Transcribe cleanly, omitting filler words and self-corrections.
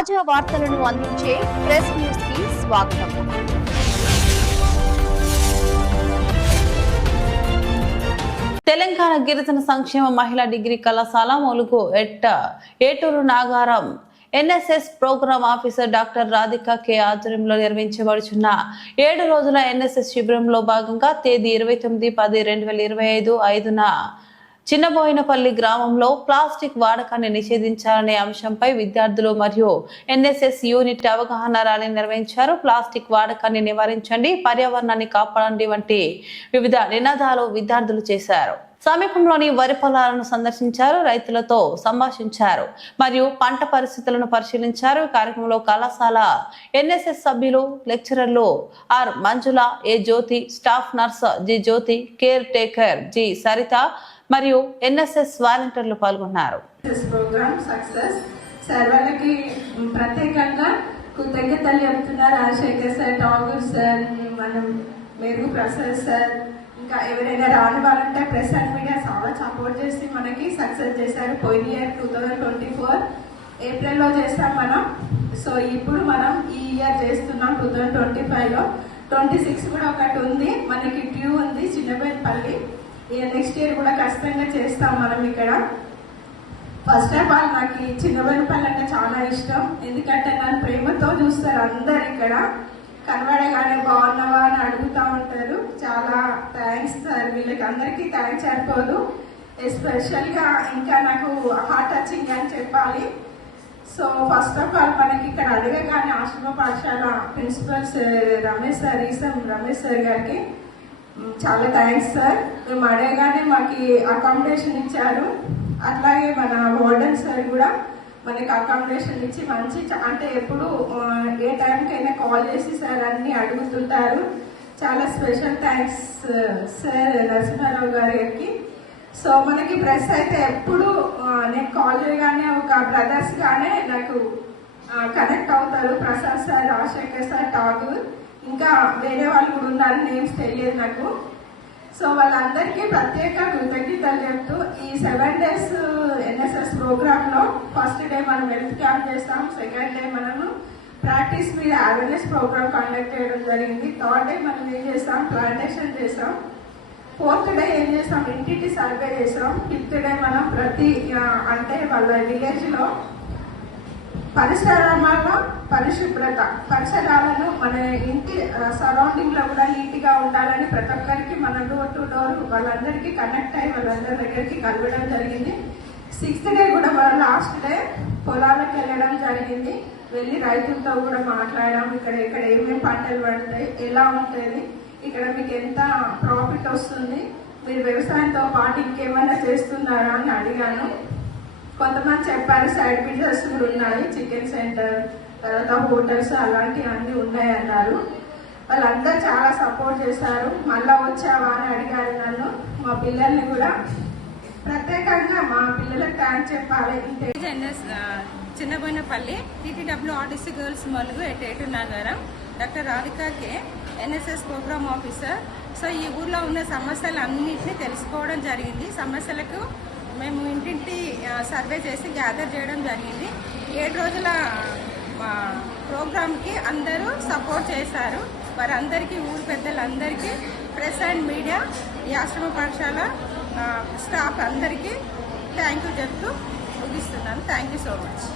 తాజా వార్తలను అందించే ప్రెస్ న్యూస్ కి స్వాగతం. తెలంగాణ గిరిజన సంక్షేమ మహిళా డిగ్రీ కళాశాల Mulugu Eturu Nagaram NSS programme officer doctor Radhika K ఆధ్వర్యంలో నిర్వహించబడుచున్న 7 రోజుల ఎన్ఎస్ఎస్ శిబిరంలో భాగంగా తేదీ 29/10/2025 5న చిన్నబోయినపల్లి గ్రామంలో ప్లాస్టిక్ వాడకాన్ని నిషేధించాలనే అంశంపై విద్యార్థులు మరియు ఎన్ఎస్ఎస్ యూనిట్ అవగాహన ర్యాలీ నిర్వహించారు. ప్లాస్టిక్ వాడకాన్ని నివారించండి, పర్యావరణాన్ని కాపాడండి వంటి వివిధ నినాదాలు విద్యార్థులు చేశారు. సమీపంలోని వరి పొలాలను సందర్శించారు, రైతులతో సంభాషించారు మరియు పంట పరిస్థితులను పరిశీలించారు. ఈ కార్యక్రమంలో కళాశాల ఎన్ఎస్ఎస్ సభ్యులు, లెక్చరర్లు R Manjula, A Jyothi, staff nurse G Jyothi, caretaker G Sarita మరియు ఎన్ఎస్ఎస్ వాలంటీర్లు పాల్గొన్నారు. ప్రత్యేకంగా కృతజ్ఞతలు చెప్తున్నారు రాజశేఖర్ సార్, ఠాగూర్ సార్, మనం మెరుగు ప్రసాద్ సార్, ఇంకా ఎవరైనా రాని వాళ్ళు ఉంటే ప్రెస్ అండ్ మీడియా చాలా సపోర్ట్ చేసి మనకి సక్సెస్ చేశారు. పోయిన ఇయర్ 2024 ఏప్రిల్లో చేస్తాం మనం. సో ఇప్పుడు మనం ఈ ఇయర్ చేస్తున్నాం 2025లో. 26 కూడా ఒకటి ఉంది, మనకి ట్యూ ఉంది చిన్నబోయినపల్లి. నెక్స్ట్ ఇయర్ కూడా ఖచ్చితంగా చేస్తాం మనం ఇక్కడ. ఫస్ట్ ఆఫ్ ఆల్ నాకు చిన్నబోయినపల్లి అంటే చాలా ఇష్టం, ఎందుకంటే నన్ను ప్రేమతో చూస్తారు అందరు. ఇక్కడ కనబడగానే బాగున్నావా అని అడుగుతూ ఉంటారు. చాలా థ్యాంక్స్ సార్, వీళ్ళకి అందరికీ థ్యాంక్స్ సరిపోదు. ఎస్పెషల్గా ఇంకా నాకు హార్ట్ టచింగ్ అని చెప్పాలి. సో ఫస్ట్ ఆఫ్ ఆల్ మనకి ఇక్కడ అడగగానే ఆశ్రమ పాఠశాల ప్రిన్సిపల్ రమేష్ సార్ గారికి చాలా థ్యాంక్స్ సార్. మేము అడగగానే మాకు అకామిడేషన్ ఇచ్చారు. అట్లాగే మన వార్డెన్ సార్ కూడా మనకి అకామిడేషన్ ఇచ్చి మంచి, అంటే ఎప్పుడు ఏ టైంకైనా కాల్ చేసి సార్ అన్ని అడుగుతుంటారు. చాలా స్పెషల్ థ్యాంక్స్ సార్ నరసింహారావు గారికి. సో మనకి ప్రెస్ అయితే ఎప్పుడు నేను కాల్ చేయగానే ఒక బ్రదర్స్ గానే నాకు కనెక్ట్ అవుతారు. ప్రసాద్ సార్, రాజశేఖర్ సార్, ఠాగూర్, ఇంకా వేరే వాళ్ళు కూడా ఉన్నారు, నేమ్స్ తెలియదు నాకు. సో వాళ్ళందరికీ ప్రత్యేక కృతజ్ఞతలు చెప్తూ ఈ 7 days ఎన్ఎస్ఎస్ ప్రోగ్రామ్ లో ఫస్ట్ డే మనం హెల్త్ క్యాంప్ చేస్తాం, సెకండ్ డే మనము ప్రాక్టీస్ మీద అవేర్నెస్ ప్రోగ్రామ్ కండక్ట్ చేయడం జరిగింది. థర్డ్ డే మనం ఏం చేస్తాం, ప్లాంటేషన్ చేస్తాం. ఫోర్త్ డే ఏం చేస్తాం, ఇంటింటి సర్వే చేస్తాం. ఫిఫ్త్ డే మనం ప్రతి అంటే వాళ్ళ విలేజ్ లో పరిసరాలను మన ఇంటి సరౌండింగ్ లో కూడా నీట్ గా ఉండాలని ప్రతి ఒక్కరికి మన డోర్ టు డోర్ వాళ్ళందరికీ కనెక్ట్ అయ్యి వాళ్ళందరి దగ్గరికి కలవడం జరిగింది. 6th డే కూడా మన లాస్ట్ డే పొలాలకు వెళ్ళడం జరిగింది. వెళ్ళి రైతులతో కూడా మాట్లాడడం, ఇక్కడ ఏమేమి పంటలు పడతాయి, ఎలా ఉంటుంది, ఇక్కడ మీకు ఎంత ప్రాఫిట్ వస్తుంది, మీరు వ్యవసాయంతో పాటు ఇంకేమైనా చేస్తున్నారా అని అడిగాను. కొంతమంది చెప్పారు సైడ్ బిజినెస్ కూడా ఉన్నాయి, చికెన్ సెంటర్, తర్వాత హోటల్స్ అలాంటివి అన్నీ ఉన్నాయి అన్నారు. వాళ్ళందరూ చాలా సపోర్ట్ చేశారు. మళ్ళా వచ్చావా అని అడిగారు నన్ను. మా పిల్లల్ని కూడా ప్రత్యేకంగా మా పిల్లలకు థ్యాంక్స్ చెప్పాలి. Chinnaboinapalli TTW RTC girls Mulugu Eturu Nagaram doctor Radhika K NSS programme officer. So ఈ ఊర్లో ఉన్న సమస్యలు అన్నింటినీ తెలుసుకోవడం జరిగింది. సమస్యలకు మేము ఇంటింటి సర్వే చేసి గ్యాదర్ చేయడం జరిగింది. 7 రోజుల ప్రోగ్రామ్కి అందరూ సపోర్ట్ చేశారు. వారందరికీ, ఊరు పెద్దలందరికీ, ప్రెస్ అండ్ మీడియా, ఈ ఆశ్రమ పాఠశాల స్టాఫ్ అందరికీ థ్యాంక్ యూ చెప్తూ ముగిస్తున్నాను. Thank you so much.